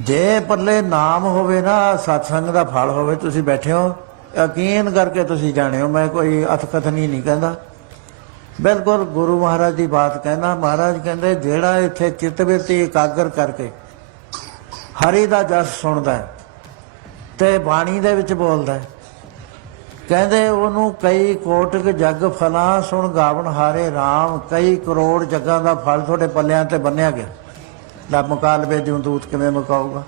ਜੇ ਪੱਲੇ ਨਾਮ ਹੋਵੇ ਨਾ, ਸਤਸੰਗ ਦਾ ਫਲ ਹੋਵੇ, ਤੁਸੀਂ ਬੈਠੇ ਹੋ, ਯਕੀਨ ਕਰਕੇ ਤੁਸੀਂ ਜਾਣਿਓ ਮੈਂ ਕੋਈ ਅਥਕਥਨੀ ਨਹੀਂ ਕਹਿੰਦਾ। ਬਿਲਕੁਲ ਗੁਰੂ ਮਹਾਰਾਜ ਦੀ ਬਾਤ ਕਹਿੰਦਾ, ਮਹਾਰਾਜ ਕਹਿੰਦੇ, ਜਿਹੜਾ ਇੱਥੇ ਚਿੱਤ ਵਿੱਚ ਇਕਾਗਰ ਕਰਕੇ ਹਰੀ ਦਾ ਜਸ ਸੁਣਦਾ ਹੈ ਤੇ ਬਾਣੀ ਦੇ ਵਿੱਚ ਬੋਲਦਾ ਹੈ, ਕਹਿੰਦੇ ਉਹਨੂੰ ਕਈ ਕੋਟਕ ਜੱਗ ਫਲਾਂ ਸੁਣ ਗਾਵਣ ਹਾਰੇ RAM ਕਈ ਕਰੋੜ ਜੱਗਾਂ ਦਾ ਫਲ ਤੁਹਾਡੇ ਪੱਲਿਆਂ ਤੇ ਬੰਨਿਆ ਗਿਆ। ਦਾ ਮੁਕਾਲਬੇ ਜਿਉਂ ਦੂਤ ਕਿਵੇਂ ਮੁਕਾਊਗਾ।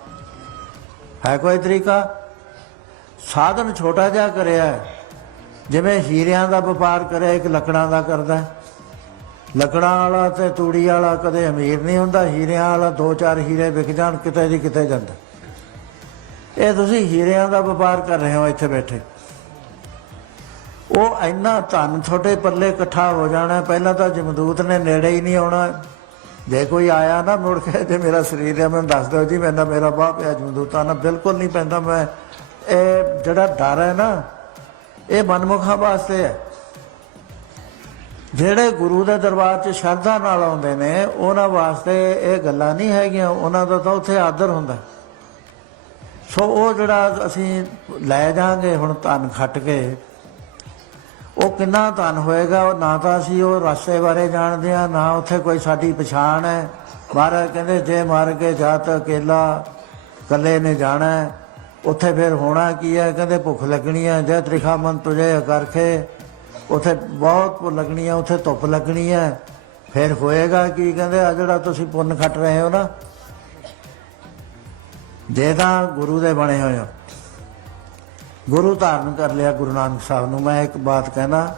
ਹੈ ਕੋਈ ਤਰੀਕਾ? ਸਾਧਨ ਛੋਟਾ ਜਿਹਾ ਕਰਿਆ ਜਿਵੇਂ ਹੀਰਿਆਂ ਦਾ ਵਪਾਰ ਕਰਿਆ, ਇੱਕ ਲੱਕੜਾਂ ਦਾ ਕਰਦਾ ਲੱਕੜਾਂ ਵਾਲਾ ਤੇ ਤੂੜੀ ਵਾਲਾ ਕਦੇ ਅਮੀਰ ਨਹੀਂ ਹੁੰਦਾ, ਹੀਰਿਆਂ ਵਾਲਾ ਦੋ ਚਾਰ ਹੀਰੇ ਵਿਕ ਜਾਣ, ਕਿਤੇ ਦੀ ਕਿਤੇ ਜਾਂਦਾ। ਇਹ ਤੁਸੀਂ ਹੀਰਿਆਂ ਦਾ ਵਪਾਰ ਕਰ ਰਹੇ ਹੋ ਇੱਥੇ ਬੈਠੇ। ਉਹ ਇੰਨਾ ਧਨ ਤੁਹਾਡੇ ਪੱਲੇ ਇਕੱਠਾ ਹੋ ਜਾਣਾ, ਪਹਿਲਾਂ ਤਾਂ ਜਮਦੂਤ ਨੇ ਨੇੜੇ ਹੀ ਨਹੀਂ ਆਉਣਾ। ਜੇ ਕੋਈ ਆਇਆ ਨਾ ਮੁੜ ਕੇ ਤੇ ਮੇਰਾ ਸਰੀਰ ਹੈ, ਮੈਨੂੰ ਦੱਸ ਦਿਓ ਜੀ ਮੈਨਾਂ ਮੇਰਾ ਬਾਹ ਪਿਆ ਜਮਦੂਤਾਂ ਨਾ ਬਿਲਕੁਲ ਨਹੀਂ ਪੈਂਦਾ ਮੈਂ। ਇਹ ਜਿਹੜਾ ਡਰ ਹੈ ਨਾ, ਇਹ ਮਨਮੁਖਾਂ ਵਾਸਤੇ ਹੈ। ਜਿਹੜੇ ਗੁਰੂ ਦੇ ਦਰਬਾਰ 'ਚ ਸ਼ਰਧਾ ਨਾਲ ਆਉਂਦੇ ਨੇ, ਉਹਨਾਂ ਵਾਸਤੇ ਇਹ ਗੱਲਾਂ ਨਹੀਂ ਹੈਗੀਆਂ, ਉਹਨਾਂ ਦਾ ਤਾਂ ਉੱਥੇ ਆਦਰ ਹੁੰਦਾ। ਸੋ ਉਹ ਜਿਹੜਾ ਅਸੀਂ ਲੈ ਜਾਾਂਗੇ, ਹੁਣ ਧਨ ਖੱਟ ਕੇ ਕਿੰਨਾ ਧਨ ਹੋਏਗਾ, ਉਹ ਨਾ ਤਾਂ ਅਸੀਂ ਉਹ ਰਸਤੇ ਬਾਰੇ ਜਾਣਦੇ ਆ ਨਾ ਉੱਥੇ ਕੋਈ ਸਾਡੀ ਪਛਾਣ ਹੈ। ਮਹਾਰਾਜ ਕਹਿੰਦੇ, ਜੇ ਮਾਰ ਕੇ ਜਾਤ ਅਕੇਲਾ, ਇਕੱਲੇ ਨੇ ਜਾਣਾ ਉੱਥੇ ਫਿਰ ਹੋਣਾ ਕੀ ਹੈ? ਕਹਿੰਦੇ, ਭੁੱਖ ਲੱਗਣੀ ਹੈ। ਜੇ ਤ੍ਰਿਖਾ ਮਨ ਤੁਝੇ ਕਰਕੇ ਉੱਥੇ ਬਹੁਤ ਭੁੱਖ ਲੱਗਣੀ ਹੈ, ਉੱਥੇ ਧੁੱਪ ਲੱਗਣੀ ਹੈ। ਫਿਰ ਹੋਏਗਾ ਕੀ? ਕਹਿੰਦੇ, ਆ ਜਿਹੜਾ ਤੁਸੀਂ ਪੁੰਨ ਖੱਟ ਰਹੇ ਹੋ ਨਾ ਜੇ ਤਾਂ ਗੁਰੂ ਦੇ ਬਣੇ ਹੋਏ ਹੋ। ਗੁਰੂ ਧਾਰਨ ਕਰ ਲਿਆ ਗੁਰੂ ਨਾਨਕ ਸਾਹਿਬ ਨੂੰ। ਮੈਂ ਇੱਕ ਬਾਤ ਕਹਿਣਾ